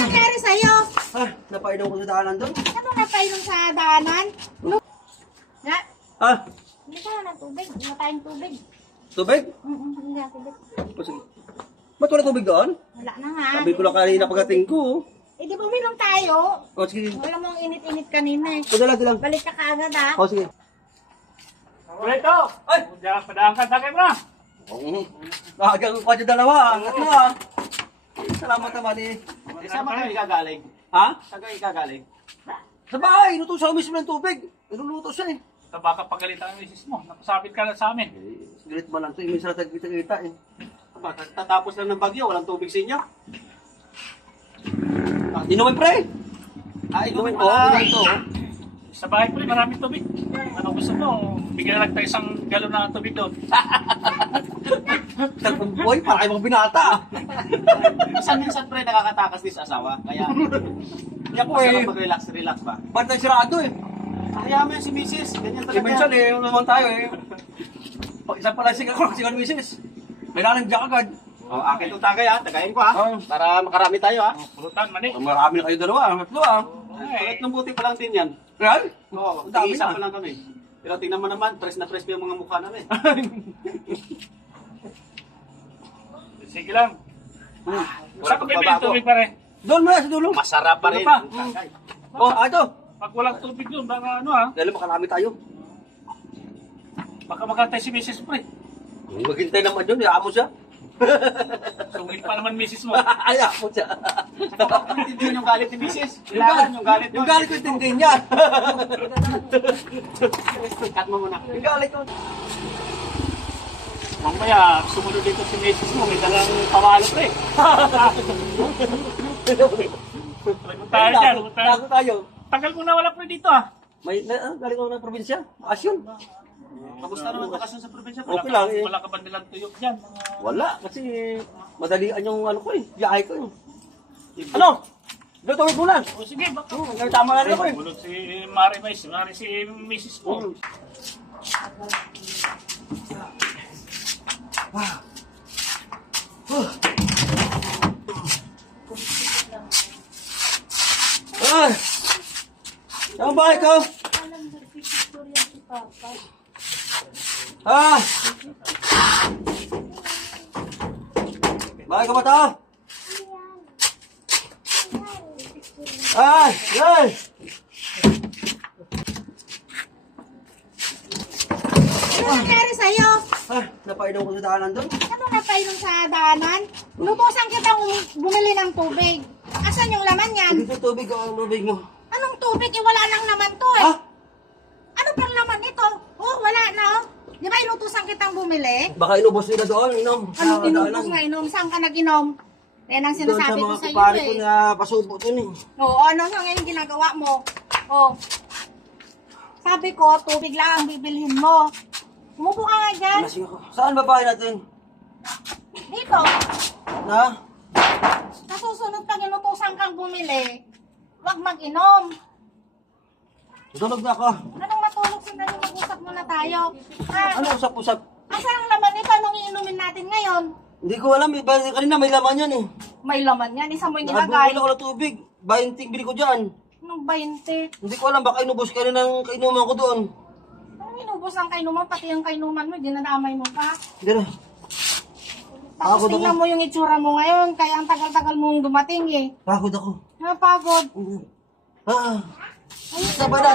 nangyari sa'yo? Napainom ko sa daanan doon. Ano napainom sa daanan? Nga, hindi ka na ng tubig. Hindi na tayong tubig. Tubig? Hindi na tubig. O, sige. Ba't wala tubig doon? Wala na nga. Sabi ko lang kanina pagdating ko. Eh di buminom tayo. O, sige. Wala mong init-init kanina eh. Dala. Balik ka kaagad ha. O, sige. Kulito! Ay! Diyan, padaan ka, tagay mo na! Nakagang ko dyan dalawa. Ano ah? Salamat naman eh. Saan ba kayo ikagaling? Ha? Saan kayo ikagaling? Sa bahay. Inuto sa mismo ng tubig. Inuluto siya eh. Sa baka pagalitan ang misis mo, napasabit ka na sa amin. Galit man lang ito. Minsan na kita eh. Bakit tatapos lang ng bagyo, walang tubig sa inyo? Inumin pre. Inumin Oo, pala. ito. Sa bahay po, maraming tubig. Ano gusto mo? Bigyan lang tayo isang galon na tubig doon. Boy, para kayo mga binata. Minsan pre nakakatakas din sa asawa. Kaya Yan po masarap eh. mag-relax ba? Ba't na sirado eh? Kaya mo yung si Mrs. Ganyan Si talaga. Minsan eh, yung naman tayo eh. Pag isa pala sigaw misis. May nanagdiyak agad. Akin itong tagay ha. Tagayin ko ha. Oo. Para makarami tayo ha. Pulutan, mani. Marami na kayo dalawa, tatlo ah. Kulit ng buti pa lang din yan. Real? Oo, Ang dami isa na. pa lang kami. Pero tingnan mo naman, press na press pa yung mga mukha namin. Sige lang. Saan ko bibili pagbabago. tubig pare? Doon mo na sa dulo. Masarap pa rin. Ano pa? ang tagay. Oh, ito. Pag walang tubig doon, baka ano ha? Dahil makarami tayo. Baka makantay si misis pre. Maghintay naman yun, amo siya. Sungil pa naman misis mo. Ay, amo siya. Intindihin yung galit ni Mrs. Kailangan yung galit Yung galit ko itindihin niya. Cut mo muna. Yung galit ko. Mamaya, sumunod dito si misis mo, may dalang pamalo pre. Tayo dyan, Tago tayo. Tagal mo na wala pre dito ah. May galing ko ng probinsya. Asyon. Kamusta naman bakasyon sa probinsya? Okay lang eh. Wala ka ba nilang tuyok dyan? Wala, kasi madalian yung ano ko eh. Biyahe ko eh. Ano? Gawin mo na. O sige, baka. Tama na rin ako eh. Bulog si Mari Mais, Mari si misis mo. Ah! Saan ba ikaw? Ah! Bakit ka ba ito? Ay! Ay! Ano nangyari sa'yo? Napainom ko sa daanan doon. Ano napainom sa daanan? Lutusan kitang bumili ng tubig. Asan yung laman yan? Dito tubig ang tubig mo. Anong tubig? Eh, wala nang laman to eh. Ha? Ano pang laman ito? Oh, wala na oh. Di ba inutusan kitang bumili? Baka inubos nila doon, inom. Anong Sa inubos daanan. nga inom? Saan ka nag-inom? Yan ang Doon sa sinasabi ko mga sa iyo kupari ko eh. na pasubo doon eh. Oo, ano nga ngayon ginagawa mo? Oh. Sabi ko, tubig lang ang bibilhin mo. Umupo ka nga dyan. Lasing ako. Saan ba bahay natin? Dito. Na? Sa susunod pag inutusan kang bumili, huwag mag-inom. Tulog na ako. Anong matulog sandali, mag-usap muna tayo. Ha? Ano usap-usap? Asan ang laman nito? Anong iinumin natin ngayon? Hindi ko alam. Kanina may laman yan eh. May laman yan. Isa mo yung Nakabukol nilagay. ako ng tubig. 20 bili ko dyan. Anong 20? Hindi ko alam. Baka inubos ka rin ng kainuman ko doon. Anong inubos ang kainuman? Pati yung kainuman mo, dinadamay mo pa. Hindi na. Tapos Pagod ako. tingnan mo yung itsura mo ngayon. Kaya ang tagal-tagal mong dumating eh. Pagod ako. Napagod. Ah. Ayun, Sabay na.